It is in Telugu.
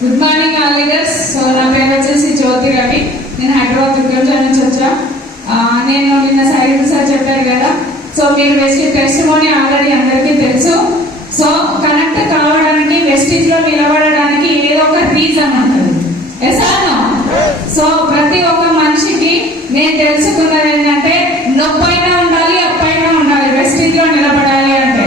Good morning all leaders. So నా పేరు వచ్చేసి జ్యోతి రవి. నేను హైదరాబాద్ దుర్గంజ నుంచి వచ్చా. నేను నిన్న సాయి సార్ చెప్పారు కదా, సో మీరు వెస్టిజ్ టెస్టిమోనీ ఆల్రెడీ అందరికీ తెలుసు. సో కనెక్ట్ కావడానికి, వెస్టిజ్ లో నిలబడడానికి ఏదో ఒక రీజన్ ఉంటుంది. సో ప్రతి ఒక్క మనిషికి నేను తెలుసుకున్నది ఏంటంటే, నొప్పైనా ఉండాలి, అప్పైనా ఉండాలి వెస్టిజ్ లో నిలబడాలి అంటే.